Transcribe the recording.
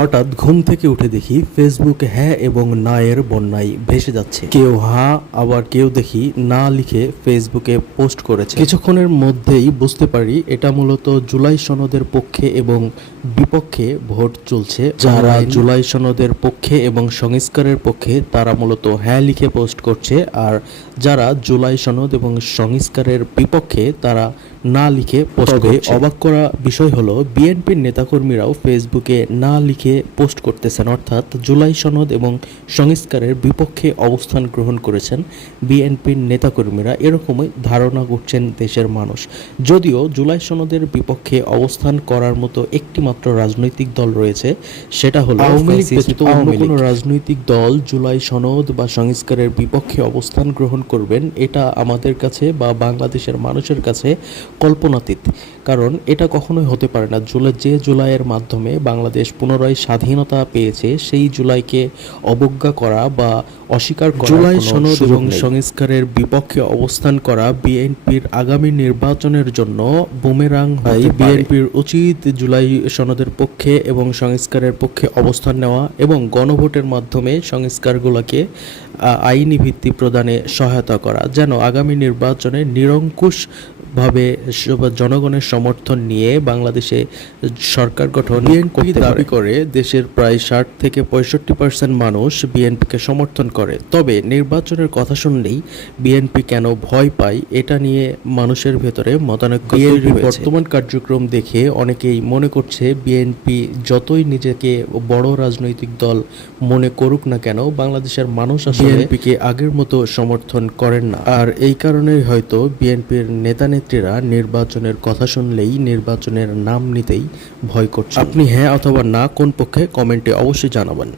হঠাৎ ঘুম থেকে উঠে দেখি ফেসবুকে হ্যাঁ এবং না এর বন্যায় ভেসে যাচ্ছে। কেউ হ্যাঁ আবার কেউ দেখি না লিখে ফেসবুকে পোস্ট করেছে। কিছুক্ষণের মধ্যেই বুঝতে পারি এটা মূলত জুলাই সনদের পক্ষে এবং বিপক্ষে ভোট চলছে। যারা জুলাই সনদের পক্ষে এবং সংস্কারের পক্ষে তারা মূলত হ্যাঁ লিখে পোস্ট করছে। আর যারা জুলাই সনদ এবং সংস্কারের বিপক্ষে তারা না লিখে পোস্ট করছে। অবাক করা বিষয় হলো বিএনপির নেতাকর্মীরাও ফেসবুকে না লিখে পোস্ট করতেছেন। অর্থাৎ জুলাই সনদ এবং সংস্কারের বিপক্ষে অবস্থান গ্রহণ করেছেন বিএনপির নেতাকর্মীরা। এরকমই ধারণা করছেন দেশের মানুষ। যদিও জুলাই সনদের বিপক্ষে অবস্থান করার মতো একটি মাত্র রাজনৈতিক দল রয়েছে সেটা হলো আওয়ামী লীগ ব্যতীত অন্য কোনো রাজনৈতিক দল জুলাই সনদ বা সংস্কারের বিপক্ষে অবস্থান গ্রহণ করবেন এটা আমাদের কাছে বা বাংলাদেশের মানুষের কাছে কল্পনাতীত কারণ এটা কখনোই হতে পারে না। জুলাই যে জুলাইয়ের মাধ্যমে বাংলাদেশ পুনরায় স্বাধীনতা পেয়েছে সেই জুলাইকে অবজ্ঞা করা বা অস্বীকার করা জুলাই সনদ এবং সংস্কারের বিপক্ষে অবস্থান করা বিএনপির আগামী নির্বাচনের জন্য বুমেরাং হয় বিএনপির উচিত জুলাই সনদের পক্ষে এবং সংস্কারের পক্ষে অবস্থান নেওয়া এবং গণভোটের মাধ্যমে সংস্কারগুলোকে আইনি ভিত্তি প্রদানে সহায়তা করা যেন আগামী নির্বাচনে নিরঙ্কুশ ভাবে জনগণের সমর্থন নিয়ে বাংলাদেশে সরকার গঠন বিএনপি দাবি করে দেশের প্রায় ষাট থেকে পঁয়ষট্টি পার্সেন্ট মানুষ বিএনপিকে সমর্থন করে। তবে নির্বাচনের কথা শুনলেই বিএনপি কেন ভয় পায় এটা নিয়ে মানুষের ভেতরে মতানৈক্য বর্তমান কার্যক্রম দেখে অনেকেই মনে করছে বিএনপি যতই নিজেকে বড় রাজনৈতিক দল মনে করুক না কেন বাংলাদেশের মানুষ আসলে বিএনপিকে আগের মতো সমর্থন করেন না। আর এই কারণেই হয়তো বিএনপির নেতানেত্রীরা নির্বাচনের কথা শুনলেই নির্বাচনের নাম নিতেই ভয় করছে। আপনি হ্যাঁ অথবা না, কোন পক্ষে কমেন্টে অবশ্যই জানাবেন।